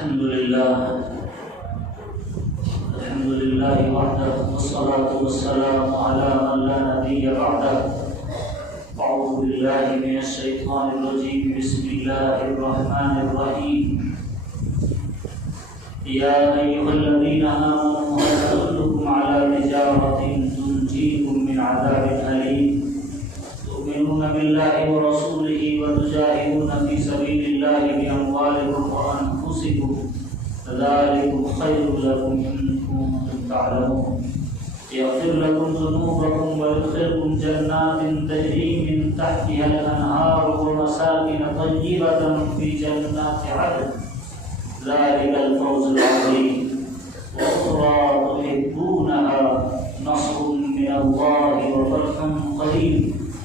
الحمد لله وحده والصلاة والسلام على من لا نبي بعده. أعوذ بالله من الشيطان الرجيم. بسم الله الرحمن الرحيم. يا أيها الذين آمنوا هل أدلكم على تجارة تنجيكم من عذاب أليم تؤمنون بالله ورسوله وتجاهدون في سبيل الله بأموالكم وأنفسكم ذلكم خير لكم إن كنتم تعلمون. يغفر لكم ذنوبكم ويدخلكم جنات تجري من تحتها الأنهار ومساكن طيبة في جنات عدن ذلك الفوز العظيم. وأخرى تحبونها نصر من الله وفتح قريب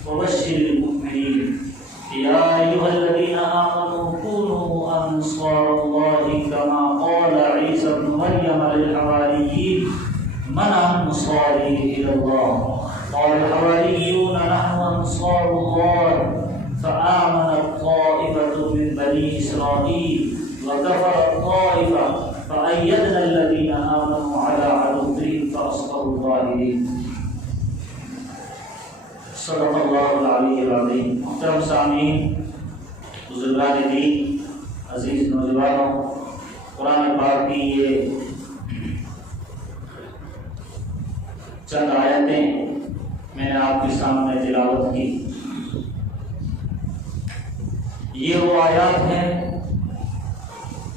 وبشر المؤمنين. يا أيها الذين آمنوا كونوا أنصار الله كما قال عيسى ابن مريم للحواريين من أنصاري إلى الله قال الحواريون نحن أنصار الله فآمنت طائفة من بني إسرائيل وكفرت طائفة فأيدنا الذين آمنوا على عدوهم فأصبحوا ظاهرين. صدق اللہ العلی العظیم. محترم سامعین، بزرگان دین، عزیز نوجوانوں، قرآن پاک کی یہ چند آیتیں میں نے آپ کے سامنے تلاوت کی. یہ وہ آیات ہیں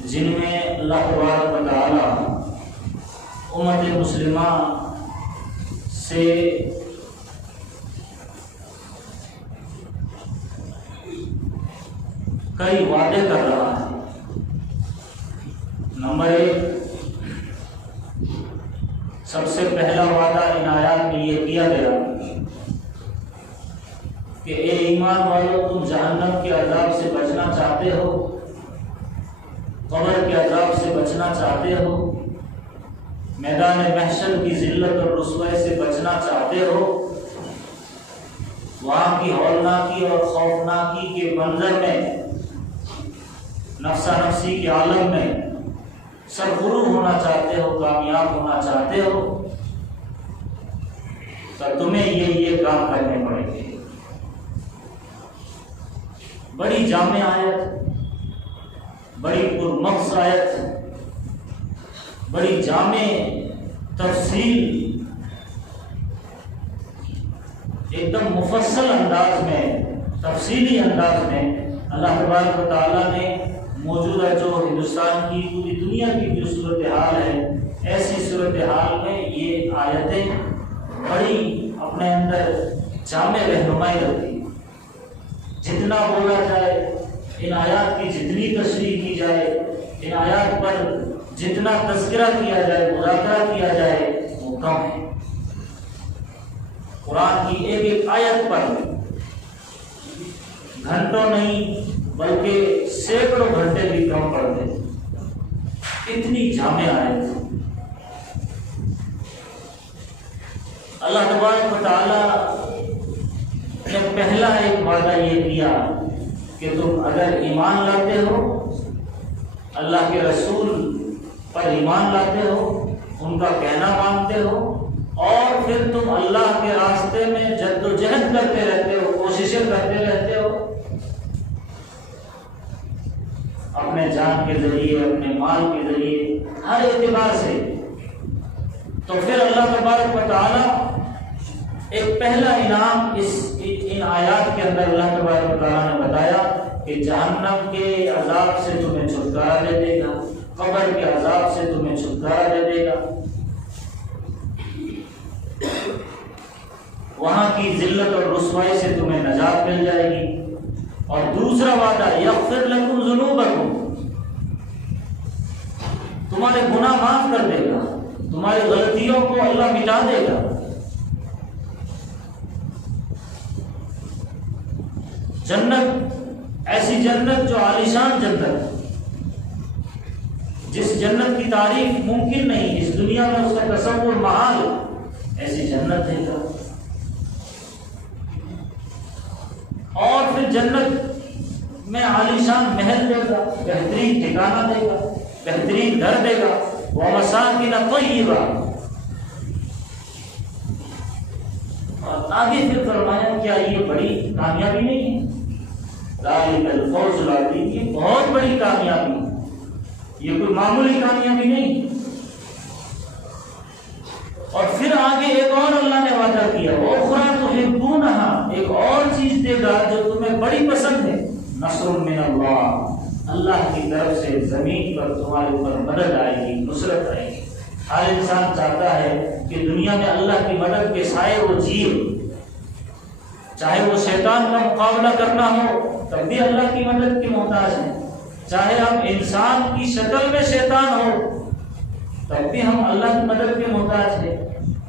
جن میں اللہ تبارک و تعالی امت مسلمہ سے کئی وعدے کر رہا ہے. نمبر 1، سب سے پہلا وعدہ ان آیات میں یہ کیا گیا کہ اے ایمان والو، تم جہنم کے عذاب سے بچنا چاہتے ہو، قبر کے عذاب سے بچنا چاہتے ہو، میدان محشر کی ذلت اور رسوائی سے بچنا چاہتے ہو، وہاں کی ہولناکی اور خوفناکی کے منظر میں، نفسا نفسی کے عالم میں سرفروغ ہونا چاہتے ہو، کامیاب ہونا چاہتے ہو، تو تمہیں یہ کام کرنے پڑیں گے. بڑی جامع آیت، بڑی پرمغز آیت، بڑی جامع تفصیل، ایک دم مفصل انداز میں، تفصیلی انداز میں اللہ تبارک و تعالیٰ نے موجودہ جو ہندوستان کی، پوری دنیا کی جو صورتحال ہے، ایسی صورتحال میں یہ آیتیں بڑی اپنے اندر جامع رہنمائی رکھتی. جتنا بولا جائے، ان آیات کی جتنی تشریح کی جائے، ان آیات پر جتنا تذکرہ کیا جائے، مذاکرہ کیا جائے، وہ کم ہے. قرآن کی ایک ایک آیت پر گھنٹوں نہیں بلکہ سینکڑوں گھنٹے بھی کم پڑتے، اتنی جامع آیت. اللہ تبارک و تعالیٰ نے پہلا ایک وعدہ یہ کیا کہ تم اگر ایمان لاتے ہو، اللہ کے رسول پر ایمان لاتے ہو، ان کا کہنا مانتے ہو، اور پھر تم اللہ کے راستے میں جد و جہد کرتے رہتے ہو، کوششیں کرتے رہتے ہو، اپنے جان کے ذریعے، اپنے مال کے ذریعے، ہر اعتبار سے، تو پھر اللہ تبارک و تعالی ایک پہلا انعام ان آیات کے اندر اللہ تبارک و تعالی نے بتایا کہ جہنم کے عذاب سے تمہیں چھٹکارا دے دے گا، قبر کے عذاب سے تمہیں چھٹکارا دے دے گا، وہاں کی ذلت اور رسوائی سے تمہیں نجات مل جائے گی. اور دوسرا وعدہ یغفر لکم ذنوبکم، تمہارے گناہ معاف کر دے گا، تمہاری غلطیوں کو اللہ مٹا دے گا. جنت، ایسی جنت جو عالیشان جنت، جس جنت کی تعریف ممکن نہیں، اس دنیا میں اس کا تصور محال، ایسی جنت دے گا. اور پھر جنت میں عالیشان محل دے گا، بہترین ٹھکانہ دے گا، بہترین گھر دے گا، ومساکن طیبہ، اور آگے پھر فرمایا کیا یہ بڑی کامیابی نہیں ہے؟ ذالک الفوز العظیم، یہ بہت بڑی کامیابی ہے، یہ کوئی معمولی کامیابی نہیں۔ اور پھر آگے ایک اور اللہ نے وعدہ کیا، اخری تحبونہا، ایک اور چیز دے گا جو تمہیں بڑی پسند ہے، نصر من اللہ، اللہ کی طرف سے زمین پر تمہارے اوپر مدد آئے گی، نصرت آئے گی۔ ہر انسان چاہتا ہے کہ دنیا میں اللہ کی مدد کے سائے وہ جیے، چاہے وہ شیطان کا مقابلہ کرنا ہو تب بھی اللہ کی مدد کی محتاج ہے، چاہے ہم انسان کی شکل میں شیطان ہو تب بھی ہم اللہ کی مدد کے محتاج ہیں،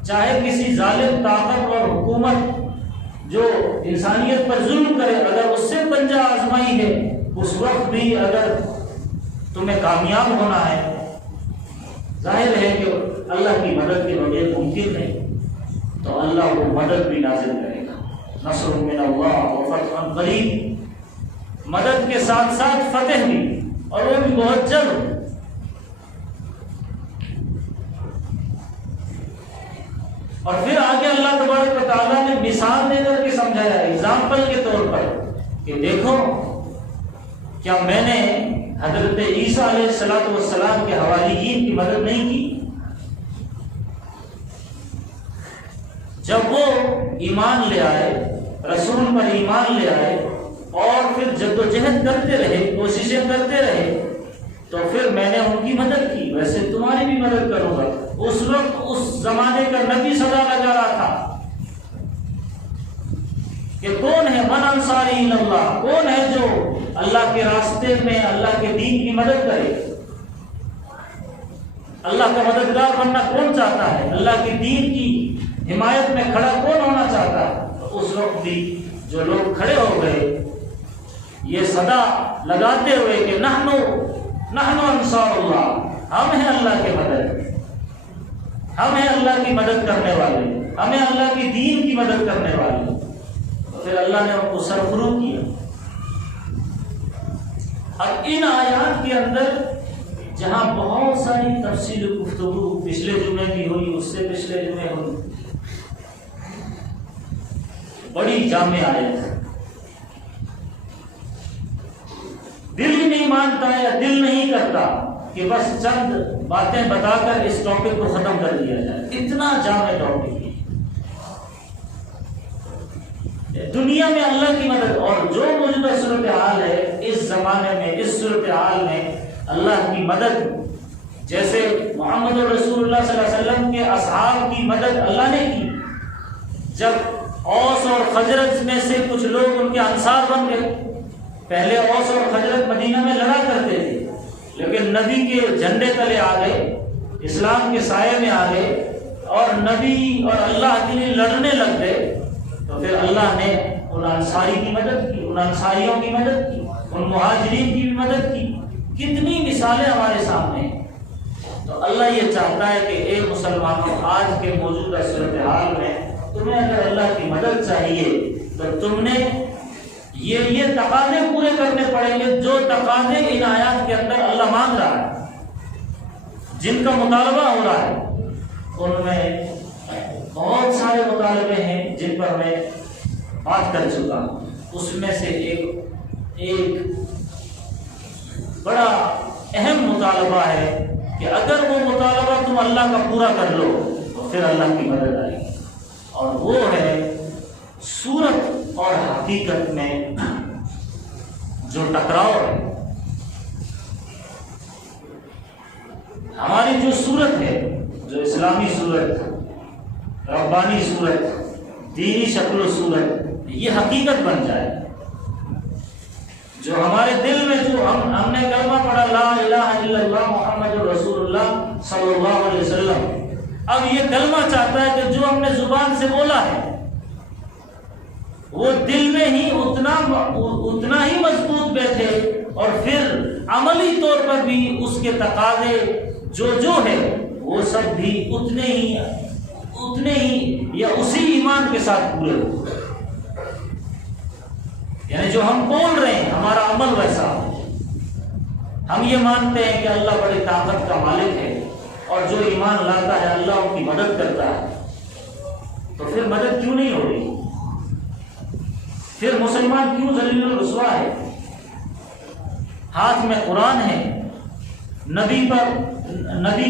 چاہے کسی ظالم طاقت اور حکومت جو انسانیت پر ظلم کرے اگر اس سے پنجہ آزمائی ہے، اس وقت بھی اگر تمہیں کامیاب ہونا ہے، ظاہر ہے کہ اللہ کی مدد کے بغیر ممکن نہیں، تو اللہ وہ مدد بھی نازل کرے گا، نصر من اللہ وفتح قریب، مدد کے ساتھ ساتھ فتح بھی، اور وہ بھی بہت جلد۔ اور پھر آگے اللہ تبارک و تعالیٰ نے مثال دے کر کے سمجھایا، ایگزامپل کے طور پر، کہ دیکھو کیا میں نے حضرت عیسیٰ علیہ السلام کے حواریین کی مدد نہیں کی؟ جب وہ ایمان لے آئے، رسول پر ایمان لے آئے، اور پھر جدوجہد کرتے رہے، کوششیں کرتے رہے، تو پھر میں نے ان کی مدد کی، ویسے تمہاری بھی مدد کروں گا۔ اس وقت اس زمانے کا نبی صدا لگا رہا تھا کہ کون ہے من انصاری اللہ، کون ہے جو اللہ کے راستے میں اللہ کے دین کی مدد کرے، اللہ کا مددگار بننا کون چاہتا ہے، اللہ کے دین کی حمایت میں کھڑا کون ہونا چاہتا ہے۔ اس وقت بھی جو لوگ کھڑے ہو گئے یہ صدا لگاتے ہوئے کہ نحن انصار اللہ، ہم ہیں اللہ کے مدد، ہم ہیں اللہ کی مدد کرنے والے، ہمیں اللہ کی دین کی مدد کرنے والے۔ پھر اللہ نے ان کو سرفرو کیا۔ اب ان آیات کے اندر جہاں بہت ساری تفصیل گفتگو پچھلے جمعے کی ہوئی، اس سے پچھلے جمعے ہوئی، بڑی جامع آیت ہے، دل ہی نہیں مانتا یا دل نہیں کرتا کہ بس چند باتیں بتا کر اس ٹاپک کو ختم کر دیا جائے، اتنا جامع ٹاپک ہے۔ دنیا میں اللہ کی مدد، اور جو موجودہ صورتحال ہے اس زمانے میں، اس صورتحال میں اللہ کی مدد، جیسے محمد رسول اللہ صلی اللہ علیہ وسلم کے اصحاب کی مدد اللہ نے کی، جب اوس اور خزرج میں سے کچھ لوگ ان کے انصار بن گئے۔ پہلے اوس اور خزرج مدینہ میں لڑا کرتے تھے، لیکن نبی کے جھنڈے تلے آ گئے، اسلام کے سائے میں آ گئے، اور نبی اور اللہ کے لیے لڑنے لگ گئے، تو پھر اللہ نے ان انصاری کی مدد کی، ان انصاریوں کی مدد کی، ان مہاجرین کی بھی مدد کی۔ کتنی مثالیں ہمارے سامنے ہیں۔ تو اللہ یہ چاہتا ہے کہ اے مسلمانوں، آج کے موجودہ صورتحال میں تمہیں اگر اللہ کی مدد چاہیے تو تم نے یہ تقاضے پورے کرنے پڑیں گے، جو تقاضے ان آیات کے اندر اللہ مانگ رہا ہے، جن کا مطالبہ ہو رہا ہے۔ ان میں بہت سارے مطالبے ہیں جن پر میں بات کر چکا ہوں، اس میں سے ایک بڑا اہم مطالبہ ہے کہ اگر وہ مطالبہ تم اللہ کا پورا کر لو تو پھر اللہ کی مدد آئے گی، اور وہ ہے صورت اور حقیقت میں جو ٹکراؤ ہے۔ ہماری جو صورت ہے، جو اسلامی صورت، ربانی صورت، دینی شکل و صورت، یہ حقیقت بن جائے، جو ہمارے دل میں جو ہم نے کلمہ پڑھا لا الہ الا اللہ محمد رسول اللہ صلی اللہ علیہ وسلم، اب یہ کلمہ چاہتا ہے کہ جو ہم نے زبان سے بولا ہے وہ دل میں ہی اتنا ہی مضبوط بیٹھے، اور پھر عملی طور پر بھی اس کے تقاضے جو ہے وہ سب بھی اتنے ہی یا اسی ایمان کے ساتھ پورے ہو، یعنی جو ہم بول رہے ہیں ہمارا عمل ویسا ہو، ہم یہ مانتے ہیں کہ اللہ بڑی طاقت کا مالک ہے اور جو ایمان لاتا ہے اللہ ان کی مدد کرتا ہے، تو پھر مدد کیوں نہیں ہو رہی؟ پھر مسلمان کیوں ذلیل و رسوا ہے؟ ہاتھ میں قرآن ہے، نبی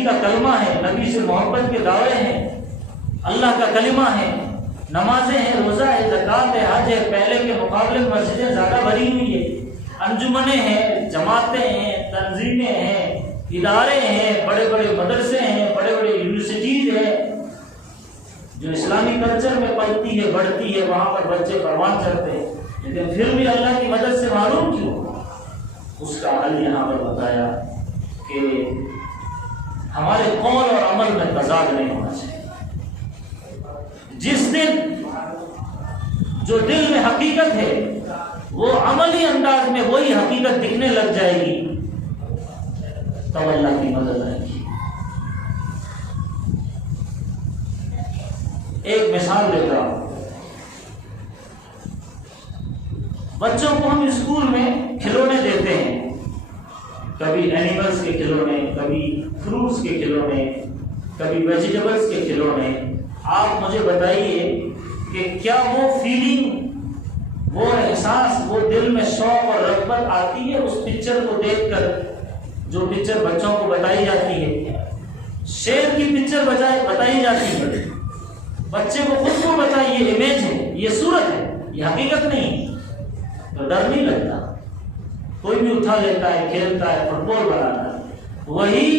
کا کلمہ ہے، نبی سے محبت کے دعوے ہیں، اللہ کا کلمہ ہے، نمازیں ہیں، روزہ ہے، زکوٰۃ ہے، حج ہے، پہلے کے مقابلے مسجدیں زیادہ بھری ہوئی ہے، انجمنیں ہیں، جماعتیں ہیں، تنظیمیں ہیں، ادارے ہیں، بڑے بڑے مدرسے ہیں، بڑے بڑے یونیورسٹیز ہیں، جو اسلامی کلچر میں پلتی ہے بڑھتی ہے، وہاں پر بچے پروان چڑھتے ہیں، لیکن پھر بھی اللہ کی مدد سے معلوم کیوں؟ اس کا حل یہاں پر بتایا کہ ہمارے قول اور عمل میں تضاد نہیں ہونا چاہیے۔ جس دن جو دل میں حقیقت ہے وہ عملی انداز میں وہی حقیقت دکھنے لگ جائے گی، تب اللہ کی مدد آئے گی۔ ایک مثال دیتا ہوں، بچوں کو ہم اسکول میں کھلونے دیتے ہیں، کبھی اینیملز کے کھلونے، کبھی فروٹس کے کھلونے، کبھی ویجیٹیبلز کے کھلونے۔ آپ مجھے بتائیے کہ کیا وہ فیلنگ، وہ احساس، وہ دل میں شوق اور رغبت آتی ہے اس پکچر کو دیکھ کر جو پکچر بچوں کو بتائی جاتی ہے؟ شیر کی پکچر بتائی جاتی ہے، بچے کو خود کو بتائی، یہ امیج ہے، یہ صورت ہے، یہ حقیقت نہیں، تو ڈر نہیں لگتا، کوئی بھی اٹھا لیتا ہے، کھیلتا ہے، فٹ بال بناتا ہے۔ وہی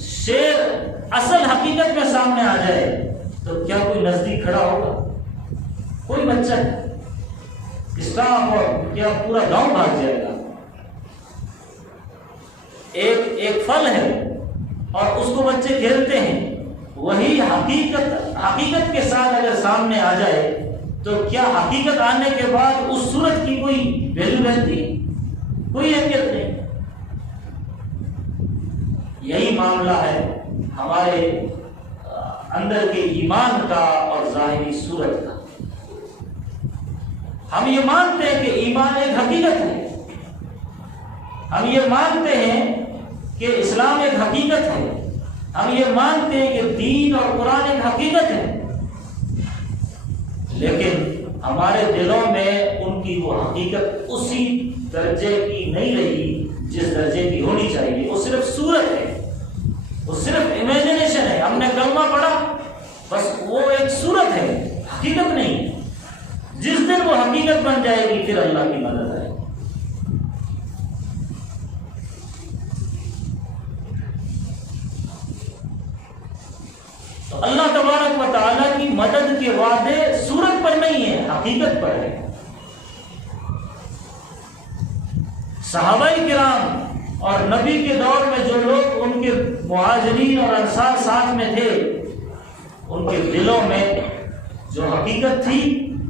شیر اصل حقیقت میں سامنے آ جائے تو کیا کوئی نزدیک کھڑا ہوگا؟ کوئی بچہ اسٹاف اور کیا پورا گاؤں بھاگ جائے گا۔ ایک پھل ہے اور اس کو بچے کھیلتے ہیں، وہی حقیقت کے ساتھ اگر سامنے آ جائے تو کیا حقیقت آنے کے بعد اس صورت کی کوئی ویلیو رہتی؟ کوئی اہمیت نہیں۔ یہی معاملہ ہے ہمارے اندر کے ایمان کا اور ظاہری صورت کا۔ ہم یہ مانتے ہیں کہ ایمان ایک حقیقت ہے، ہم یہ مانتے ہیں کہ اسلام ایک حقیقت ہے، ہم یہ مانتے ہیں کہ دین اور قرآن ایک حقیقت ہے، لیکن ہمارے دلوں میں ان کی وہ حقیقت اسی درجے کی نہیں رہی جس درجے کی ہونی چاہیے۔ وہ صرف صورت ہے، وہ صرف امیجنیشن ہے، ہم نے کلمہ پڑھا بس وہ ایک صورت ہے، حقیقت نہیں ہے۔ جس دن وہ حقیقت بن جائے گی پھر اللہ کی مدد آئے گی۔ تو اللہ تبارک و تعالیٰ کی مدد کے وعدے صورت پر نہیں ہے، حقیقت پر ہے۔ صحابہ کرام اور نبی کے دور میں جو لوگ ان کے مہاجرین اور انصار ساتھ میں تھے، ان کے دلوں میں جو حقیقت تھی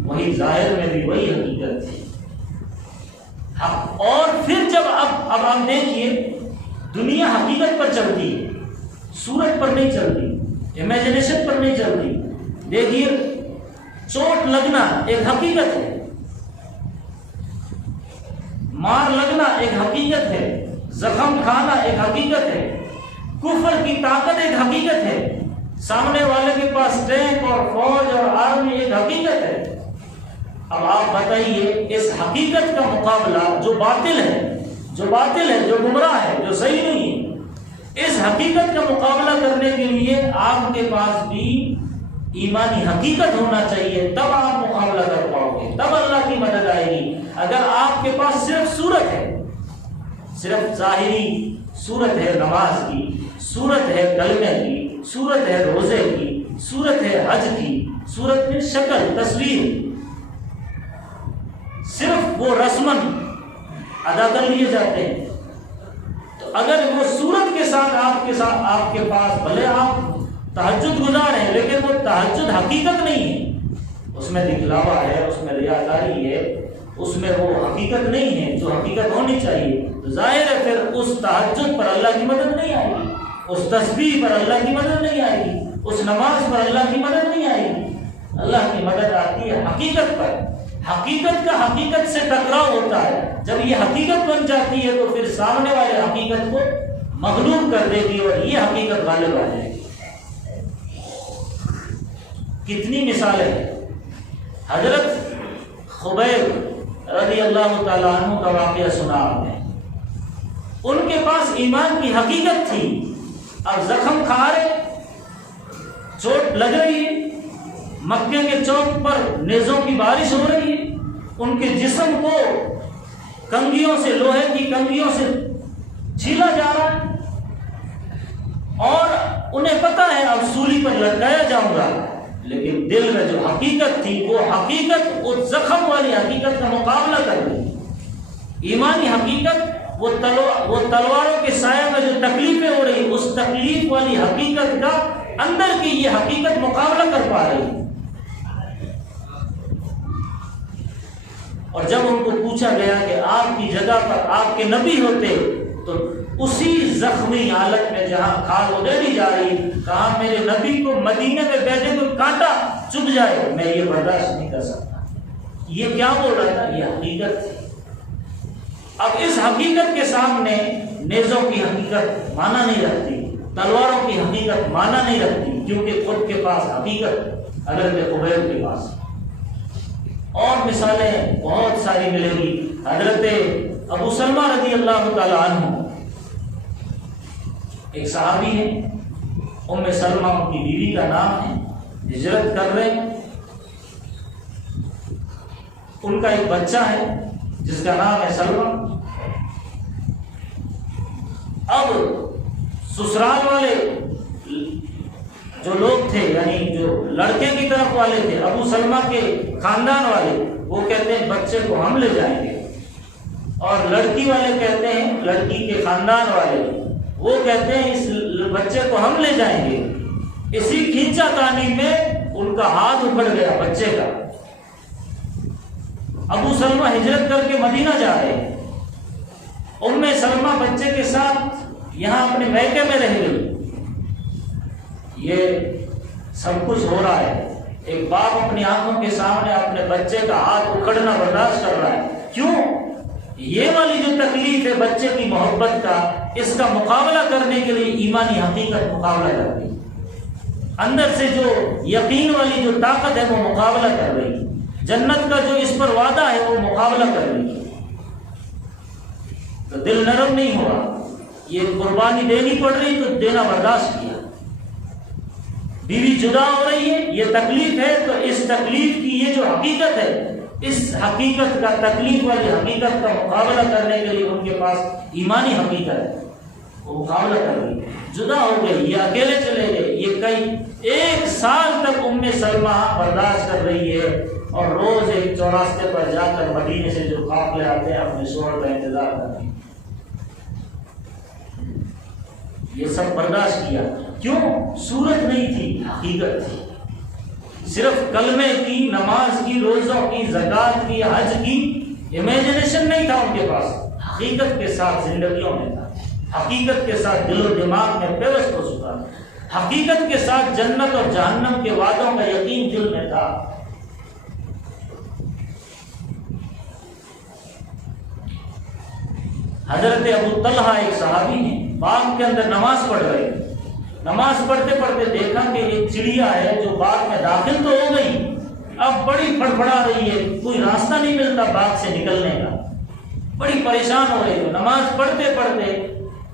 وہی ظاہر میں بھی وہی حقیقت تھی۔ اور پھر جب اب آپ دیکھیے دنیا حقیقت پر چلتی ہے، صورت پر نہیں چلتی، امیجنیشن پر نہیں چلتی۔ دیکھیے چوٹ لگنا ایک حقیقت ہے، مار لگنا ایک حقیقت ہے، زخم کھانا ایک حقیقت ہے، کفر کی طاقت ایک حقیقت ہے، سامنے والے کے پاس ٹینک اور فوج اور آرمی ایک حقیقت ہے۔ اب آپ بتائیے اس حقیقت کا مقابلہ جو باطل ہے، جو گمراہ ہے، جو صحیح نہیں ہے، اس حقیقت کا مقابلہ کرنے کے لیے آپ کے پاس بھی ایمانی حقیقت ہونا چاہیے، تب آپ مقابلہ کر پاؤ گے، تب اللہ کی مدد آئے گی۔ اگر آپ کے پاس صرف صورت ہے، صرف ظاہری صورت ہے نماز کی، صورت ہے کلمے کی، صورت ہے روزے کی، صورت ہے حج کی، صورت میں شکل تصویر، صرف وہ رسمن ادا کر لیے جاتے ہیں، تو اگر وہ صورت کے ساتھ آپ کے پاس بھلے آپ تہجد گزار ہیں لیکن وہ تہجد حقیقت نہیں ہے، اس میں دکھلاوا ہے، اس میں ریاکاری ہے، اس میں وہ حقیقت نہیں ہے جو حقیقت ہونی چاہیے، تو ظاہر ہے پھر اس تہجد پر اللہ کی مدد نہیں آئے گی، اس تسبیح پر اللہ کی مدد نہیں آئے گی، اس نماز پر اللہ کی مدد نہیں آئے گی۔ اللہ کی مدد آتی ہے حقیقت پر، حقیقت کا حقیقت سے ٹکراؤ ہوتا ہے، جب یہ حقیقت بن جاتی ہے تو پھر سامنے والے حقیقت کو مغلوب کر دے گی اور یہ حقیقت غالب آ جائے گی۔ کتنی مثالیں ہیں۔ حضرت خبیب رضی اللہ تعالیٰ عنہ کا واقعہ سنا آپ نے۔ ان کے پاس ایمان کی حقیقت تھی، اب زخم کھا رہے، چوٹ لگ رہی ہے، مکے کے چوک پر نیزوں کی بارش ہو رہی ہے، ان کے جسم کو کنگھیوں سے، لوہے کی کنگھیوں سے چھیلا جا رہا ہے اور انہیں پتہ ہے اب سولی پر لٹکایا جاؤں گا، لیکن دل میں جو حقیقت تھی وہ حقیقت اس زخم والی حقیقت کا مقابلہ کر رہی۔ ایمانی حقیقت وہ تلواروں کے سائے میں جو تکلیفیں ہو رہی، اس تکلیف والی حقیقت کا اندر کی یہ حقیقت مقابلہ کر پا رہی۔ اور جب ان کو پوچھا گیا کہ آپ کی جگہ پر آپ کے نبی ہوتے تو اسی زخمی حالت میں جہاں کھال ادھیڑی جا رہی، کہا میرے نبی کو مدینے میں بیٹھے کوئی کانٹا چبھ جائے میں یہ برداشت نہیں کر سکتا۔ یہ کیا بول رہا تھا؟ یہ حقیقت تھی۔ اب اس حقیقت کے سامنے نیزوں کی حقیقت مانا نہیں رکھتی، تلواروں کی حقیقت مانا نہیں رکھتی، کیونکہ خود کے پاس حقیقت حضرت خبیب کے پاس۔ اور مثالیں بہت ساری ملے گی۔ حضرت ابو سلمہ رضی اللہ تعالیٰ عنہ ایک صحابی ہے، ام سلمہ ان کی بیوی کا نام ہے، ہجرت کر رہے ہیں، ان کا ایک بچہ ہے جس کا نام ہے سلمہ۔ اب سسرال والے جو لوگ تھے، یعنی جو لڑکے کی طرف والے تھے، ابو سلمہ کے خاندان والے، وہ کہتے ہیں بچے کو ہم لے جائیں گے، اور لڑکی والے کہتے ہیں، لڑکی کے خاندان والے وہ کہتے ہیں اس بچے کو ہم لے جائیں گے۔ اسی کھینچا تانی میں ان کا ہاتھ اکھڑ گیا بچے کا۔ ابو سلمہ ہجرت کر کے مدینہ جا رہے ہیں، ام سلمہ بچے کے ساتھ یہاں اپنے میکے میں رہ گئی۔ یہ سب کچھ ہو رہا ہے، ایک باپ اپنی آنکھوں کے سامنے اپنے بچے کا ہاتھ اکھڑنا برداشت کر رہا ہے۔ کیوں؟ یہ والی جو تکلیف ہے بچے کی محبت کا، اس کا مقابلہ کرنے کے لیے ایمانی حقیقت مقابلہ کر رہی، اندر سے جو یقین والی جو طاقت ہے وہ مقابلہ کر رہی، جنت کا جو اس پر وعدہ ہے وہ مقابلہ کر رہی۔ تو دل نرم نہیں ہوا، یہ قربانی دینی پڑ رہی تو دینا برداشت کیا۔ بیوی جدا ہو رہی ہے، یہ تکلیف ہے، تو اس تکلیف کی یہ جو حقیقت ہے، اس حقیقت کا، تکلیف والی حقیقت کا مقابلہ کرنے کے لیے ان کے پاس ایمانی حقیقت ہے، وہ مقابلہ کر رہی۔ جدا ہو گئی، یہ اکیلے چلے گئے، یہ ایک سال تک ام سلمہ برداشت کر رہی ہے، اور روز ایک چوراستے پر جا کر مدینے سے جو قافلے آتے ہیں اپنے شوہر کا انتظار کرتے ہیں۔ یہ سب برداشت کیا، کیوں؟ صورت نہیں تھی، حقیقت تھی۔ صرف کلمے کی، نماز کی، روزوں کی، زکوٰۃ کی، حج کی امیجنیشن نہیں تھا ان کے پاس، حقیقت کے ساتھ زندگیوں میں تھا، حقیقت کے ساتھ دل و دماغ میں پیوست ہو چکا، حقیقت کے ساتھ جنت اور جہنم کے وعدوں کا یقین دل میں تھا۔ حضرت ابو طلحہ ایک صحابی ہیں، باغ کے اندر نماز پڑھ رہے، نماز پڑھتے پڑھتے دیکھا کہ ایک چڑیا ہے جو باغ میں داخل تو ہو گئی، اب بڑی پھڑپھڑا رہی ہے، کوئی راستہ نہیں ملتا باغ سے نکلنے کا، بڑی پریشان ہو رہی ہے۔ نماز پڑھتے پڑھتے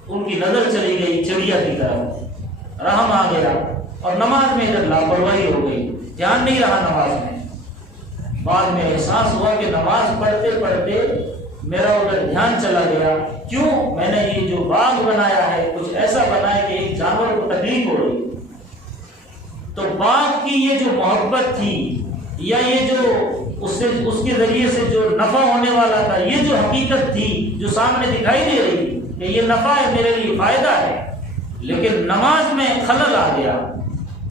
ان کی نظر چلی گئی چڑیا کی طرف، رحم آ گیا اور نماز میں ادھر لاپرواہی ہو گئی، دھیان نہیں رہا نماز میں۔ بعد میں احساس ہوا کہ نماز پڑھتے پڑھتے میرا ادھر دھیان چلا گیا، کیوں؟ میں نے یہ جو باغ بنایا ہے کچھ ایسا بنایا کہ ایک جانور کو تکلیف ہو رہی، تو باغ کی یہ جو محبت تھی، یا یہ جو اس کے ذریعے سے جو نفع ہونے والا تھا، یہ جو حقیقت تھی جو سامنے دکھائی دے رہی کہ یہ نفع ہے، میرے لیے فائدہ ہے، لیکن نماز میں خلل آ گیا،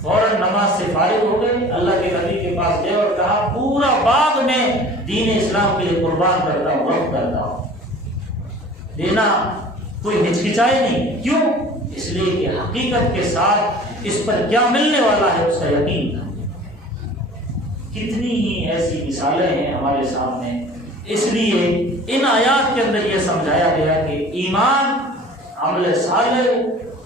فوراً نماز سے فارغ ہو گئے، اللہ کے نبی کے پاس گئے اور کہا پورا باغ میں دین اسلام کے لیے قربان کرتا ہوں، وقف کرتا ہوں۔ دینا کوئی ہچکچائے نہیں، کیوں؟ اس لیے کہ حقیقت کے ساتھ اس پر کیا ملنے والا ہے اس کا یقین تھا۔ کتنی ہی ایسی مثالیں ہیں ہمارے سامنے. اس لیے ان آیات کے اندر یہ سمجھایا گیا کہ ایمان، عمل صالح،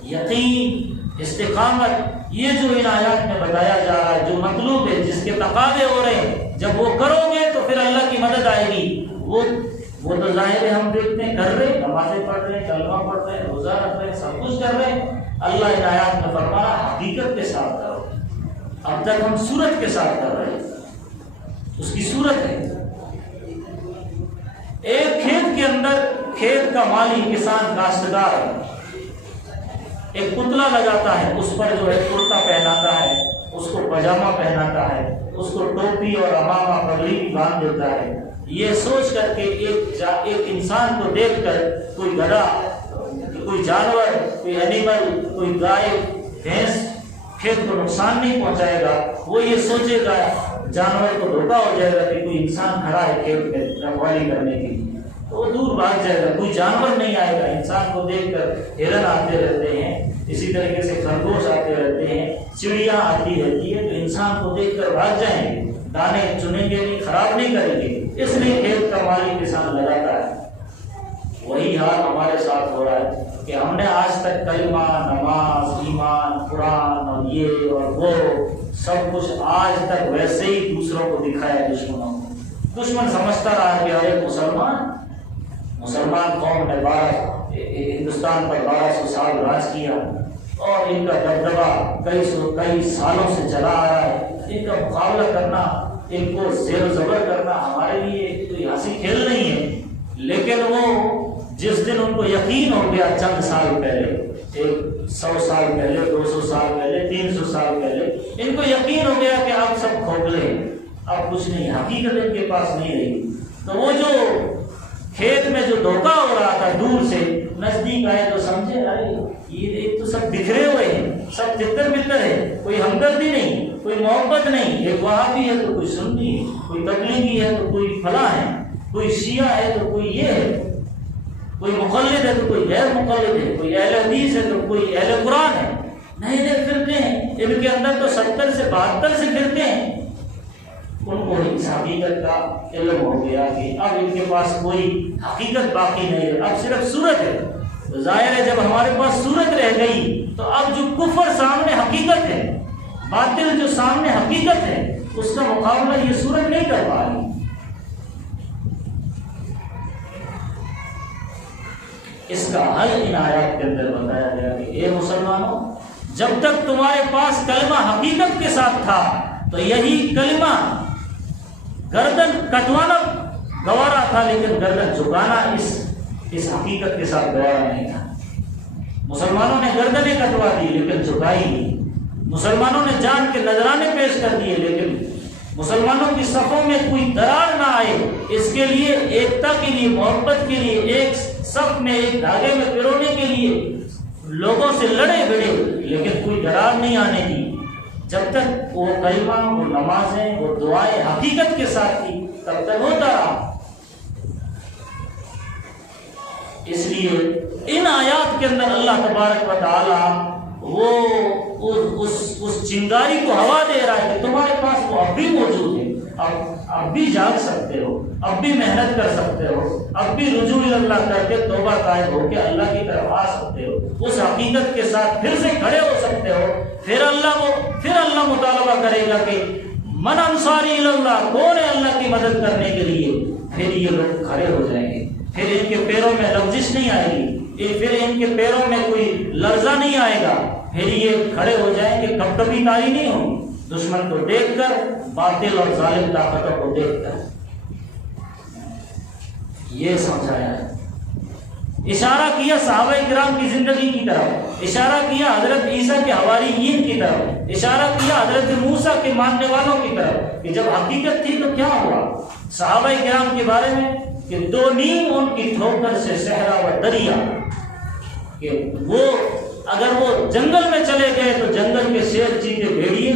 یقین، استقامت، یہ جو ان آیات میں بتایا جا رہا ہے، جو مطلوب ہے، جس کے تقاضے ہو رہے ہیں، جب وہ کرو گے تو پھر اللہ کی مدد آئے گی. وہ تو ظاہر ہے ہم دیکھتے ہیں، کر رہے، نمازیں پڑھ رہے ہیں، کلمہ پڑھ رہے ہیں، روزہ رکھ رہے ہیں، سب کچھ کر رہے ہیں. اللہ ان آیات میں فرمایا حقیقت کے ساتھ کرو. اب تک ہم صورت کے ساتھ کر رہے ہیں، اس کی صورت ہے ایک کھیت کے اندر، کھیت کا مالی کسان کاشتکار ایک پتلا لگاتا ہے، اس پر جو ہے کرتا پہناتا ہے، اس کو پاجامہ پہناتا ہے، اس کو ٹوپی اور عمامہ پگڑی بھی باندھ دیتا ہے. یہ سوچ کر کے ایک انسان کو دیکھ کر کوئی گدھا، کوئی جانور، کوئی اینیمل، کوئی گائے، بھینس کھیت کو نقصان نہیں پہنچائے گا. وہ یہ سوچے گا جانور کو دھوکا ہو جائے گا کہ کوئی انسان کھڑا ہے کھیت میں رکھوالی کرنے کے لیے، تو وہ دور بھاگ جائے گا، کوئی جانور نہیں آئے گا. انسان کو دیکھ کر ہرن آتے رہتے ہیں، اسی طریقے سے خرگوش آتے رہتے ہیں، چڑیاں آتی رہتی ہے، تو انسان کو دیکھ کر بھاگ جائیں گے، دانے چنیں گے نہیں، خراب نہیں کریں گے. اس لیے کھیت کا مالی کسان لگاتا ہے. وہی حال ہمارے ساتھ ہو رہا ہے کہ ہم نے آج تک کلمہ، نماز، ایمان، قرآن اور یہ اور وہ سب کچھ آج تک ویسے ہی دوسروں کو دکھایا دشمنوں کو. دشمن سمجھتا رہا کہ ارے مسلمان قوم نے ہندوستان پر 1200 سال راج کیا اور ان کا دبدبہ کئی سالوں سے چلا آ رہا ہے. ان کا مقابلہ کرنا، ان کو زیر و زبر کرنا ہمارے لیے کوئی ہنسی کھیل نہیں ہے. لیکن وہ جس دن ان کو یقین ہو گیا چند سال پہلے، 100 سال پہلے، 200 سال پہلے، 300 سال پہلے، ان کو یقین ہو گیا کہ اب سب کھوکھلے ہیں، اب کچھ نہیں، حقیقت ان کے پاس نہیں رہی. تو وہ جو کھیت میں جو دھوکہ ہو رہا تھا، دور سے نزدیک آئے تو سمجھے ارے یہ ایک تو سب بکھرے ہوئے ہیں، سب تتر بتر ہے، کوئی ہمدردی نہیں، کوئی محبت نہیں. ایک وہابی ہے تو کوئی سنی ہے، کوئی تبلیغی ہے تو کوئی فلاں ہے، کوئی شیعہ ہے تو کوئی یہ ہے، کوئی مقلد ہے تو کوئی غیر مقلد ہے، کوئی اہل حدیث ہے تو کوئی اہل قرآن ہے. نئے نئے فرقے ہیں، ان کے اندر تو 70 سے 72 سے فرقے ہیں. ان کو اس حقیقت کا علم ہو گیا کہ اب ان کے پاس کوئی حقیقت باقی نہیں ہے، اب صرف صورت ہے. تو ظاہر ہے جب ہمارے پاس صورت رہ گئی تو اب جو کفر سامنے حقیقت ہے، باطل جو سامنے حقیقت ہے، اس کا مقابلہ یہ صورت نہیں کر پا رہی. اس کا حل ان آیات کے اندر بتایا گیا کہ اے مسلمانوں، جب تک تمہارے پاس کلمہ حقیقت کے ساتھ تھا تو یہی کلمہ گردن کٹوانا گوارا تھا، لیکن گردن جھکانا اس حقیقت کے ساتھ گوارا نہیں تھا. مسلمانوں نے گردنیں کٹوا دی لیکن جھکائی نہیں. مسلمانوں نے جان کے نذرانے پیش کر دیے، لیکن مسلمانوں کی صفوں میں کوئی درار نہ آئے، اس کے لیے ایکتا کے لیے، محبت کے لیے، ایک صف میں ایک دھاگے میں پیرونے کے لیے لوگوں سے لڑے بھڑے، لیکن کوئی درار نہیں آنے دی. جب تک وہ کلمہ، وہ نمازیں، وہ دعائیں حقیقت کے ساتھ تھی تب تک ہوتا رہا. اس لیے ان آیات کے اندر اللہ تبارک و تعالی وہ اس چنگاری کو ہوا دے رہا ہے کہ تمہارے پاس وہ اب بھی موجود ہے، اب بھی جاگ سکتے ہو، اب بھی محنت کر سکتے ہو، اب بھی رجوع اللہ کر کے توبہ طائب ہو کے اللہ کی طرف آ سکتے ہو، اس حقیقت کے ساتھ پھر سے کھڑے ہو سکتے ہو. پھر اللہ مطالبہ کرے گا کہ من انصاری اللہ، کون ہے اللہ کی مدد کرنے کے لیے. پھر یہ لوگ کھڑے ہو جائیں گے، پھر ان کے پیروں میں لغزش نہیں آئے گی، پھر ان کے پیروں میں کوئی لرزہ نہیں آئے گا. پھر یہ کھڑے ہو جائیں گے، کب کبھی تاری نہیں ہوگی دشمن کو دیکھ کر، باطل اور ظالم طاقتوں کو دیکھ کر. یہ سمجھایا ہے. اشارہ کیا صحابہ کرام کی زندگی کی طرف، اشارہ کیا حضرت عیسیٰ کے حواریین کی طرف، اشارہ کیا حضرت موسیٰ کے ماننے والوں کی طرف کہ جب حقیقت تھی تو کیا ہوا. صحابہ کرام کے بارے میں کہ 2 نیم ان کی ٹھوکر سے صحرا و دریا، کہ وہ اگر وہ جنگل میں چلے گئے تو جنگل کے شیر چیتے بھیڑیے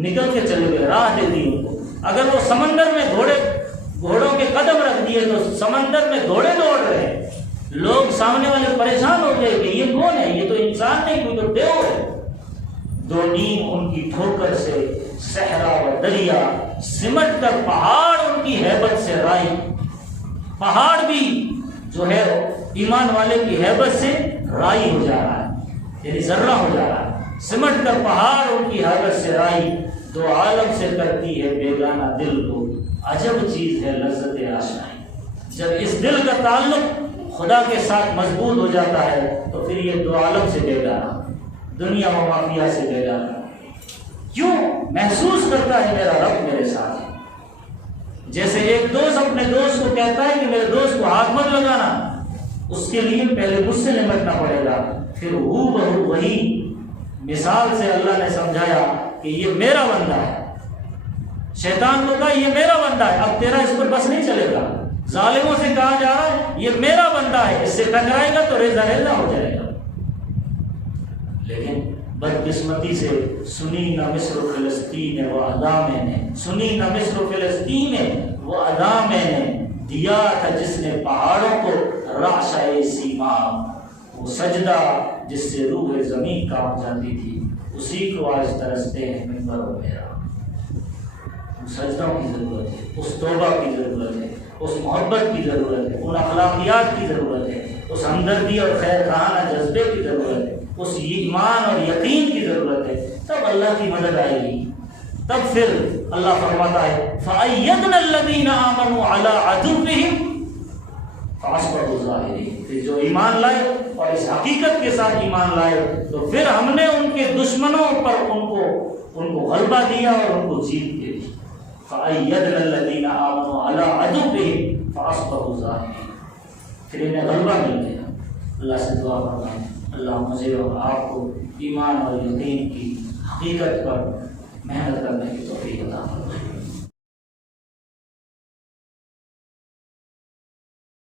نکل کے چلے گئے، راہ دے دی ان کو. اگر وہ سمندر میں گھوڑوں کے قدم رکھ دیے تو سمندر میں گھوڑے دوڑ رہے ہیں. لوگ سامنے والے پریشان ہو گئے کہ یہ کون ہے، یہ تو انسان نہیں، کوئی تو دیو ہے. 2 نیم ان کی ٹھوکر سے صحرا و دریا سمٹ کر پہاڑ ان کی ہیبت سے رائی، پہاڑ بھی جو ہے ایمان والے کی ہیبت سے رائی ہو جا رہا ہے، یعنی ذرہ ہو جا رہا ہے، سمٹ کر پہاڑ ان کی حالت سے رائی، دو عالم سے کرتی ہے بیگانہ دل کو، عجب چیز ہے لذت آشنائی۔ جب اس دل کا تعلق خدا کے ساتھ مضبوط ہو جاتا ہے تو پھر یہ دو عالم سے بیگانہ، دنیا و مافیا سے بیگانہ، کیوں محسوس کرتا ہے میرا رب میرے ساتھ ہے۔ جیسے ایک دوست اپنے دوست کو کہتا ہے کہ میرے دوست کو ہاتھ مت لگانا، اس کے لیے پہلے مجھ سے نمٹنا پڑے گا، پھر ہو بہو وہی مثال سے اللہ نے سمجھایا کہ یہ میرا بندہ ہے۔ شیطان کو کہا یہ میرا بندہ ہے، اب تیرا اس پر بس نہیں چلے گا۔ ظالموں سے کہا جا رہا ہے یہ میرا بندہ ہے، اس سے ٹکرائے گا تو ریزہ ریزہ ہو جائے گا۔ لیکن بدقسمتی سے سنی نہ مصر و فلسطین وہ ادا میں نے، سنی نہ مصر و فلسطین وہ ادا میں نے، دیا تھا جس نے پہاڑوں کو رعشۂ سیما، وہ سجدہ جس سے روح زمین کانپ جاتی تھی، اسی کو آج ترستے ہیں منبر و محراب۔ اس سجدوں کی ضرورت ہے، اس توبہ کی ضرورت ہے، اس محبت کی ضرورت ہے، ان اخلاقیات کی ضرورت ہے، اس ہمدردی اور خیر خواہانہ جذبے کی ضرورت ہے، اس ایمان اور یقین کی ضرورت ہے، تب اللہ کی مدد آئے گی۔ تب پھر اللہ فرماتا ہے فَأَيَّدْنَا الَّذِينَ آمَنُوا عَلَىٰ عَدُوِّهِمْ فَأَصْبَحُوا ظَاهِرِينَ۔ پھر جو ایمان لائے اور اس حقیقت کے ساتھ ایمان لائے تو پھر ہم نے ان کے دشمنوں پر ان کو غلبہ دیا اور ان کو جیت دے دی۔ فَأَيَّدْنَا الَّذِينَ آمَنُوا عَلَىٰ عَدُوِّهِمْ فَأَصْبَحُوا ظَاهِرِينَ۔ پھر انہیں غلبہ مل گیا۔ اللہ سے دعا فرمائیں اللہ مجھے اور آپ کو ایمان اور یقین کی حقیقت پر محنت کرنے کی توفیق عطا فرمائے۔